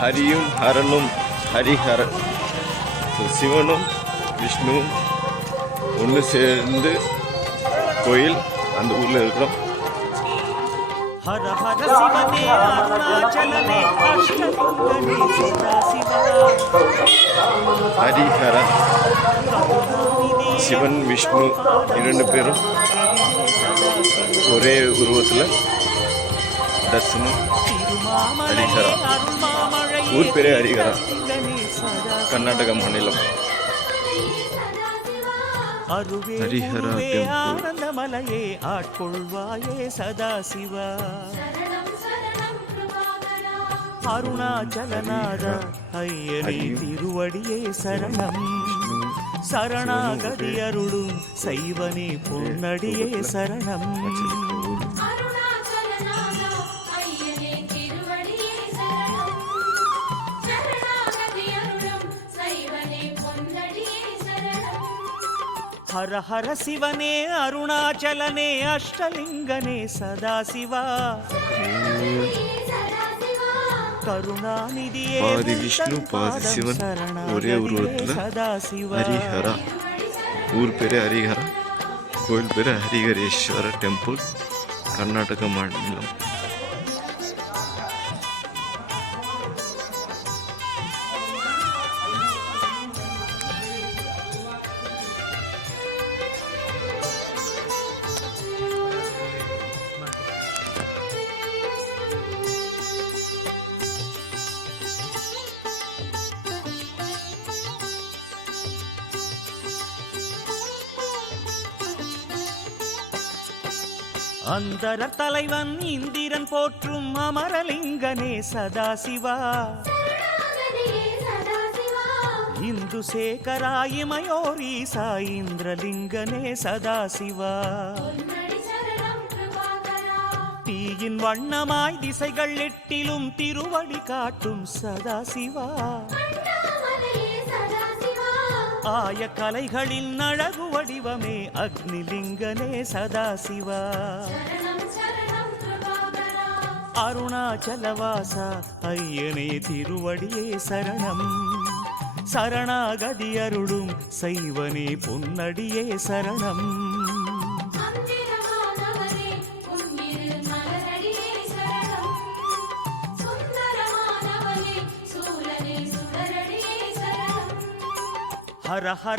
ஹரியும் ஹரனும் ஹரிஹர சிவனும் விஷ்ணுவும் ஒன்று சேர்ந்து கோயில் அந்த ஊரில் இருக்கிறோம். ஹர ஹர சிவனே அருணாச்சலனே அஷ்டலிங்கனே சதாசிவா ஹரிஹர சிவன் விஷ்ணு இரண்டு பேரும் ஒரே உருவத்தில் தரிசனம். ஹரிஹரா ஊர் பேரே ஹரிஹரா, கர்நாடக மாநிலம். ஹரிஹரா ஆனந்தமலையே ஆட்கொள்வாயே சதாசிவா அருணாச்சலநாத ஐயனே திருவடியே சரணம். சரணாகதி அருளும் சைவனே பொன்னடியே சரணம். ஹர ஹர சிவனே அருணாச்சலனே அஷ்டலிங்கனே சதாசிவா கருணாநிதியே பாதி விஷ்ணு பாதி சிவன் ஒரே உருவத்தில் ஹரிஹரா. ஊர் பேரு ஹரிஹரா, கோயில் பேரு ஹரிஹரேஸ்வர டெம்பிள், கர்நாடக மாநிலம். அந்தர தலைவன் இந்திரன் போற்றும் அமரலிங்கனே சதாசிவா இந்து சேகராயிமயோரி சாயிந்திரலிங்கனே சதாசிவா தீயின் வண்ணமாய் திசைகள் எட்டிலும் திருவடி காட்டும் சதாசிவா ஆய கலைகளின் அழகு வடிவமே அக்னிலிங்கனே சதாசிவா அருணாச்சலவாசா ஐயனே திருவடியே சரணம். சரணாகதி அருளும் சைவனே பொன்னடியே சரணம். ஹர ஹர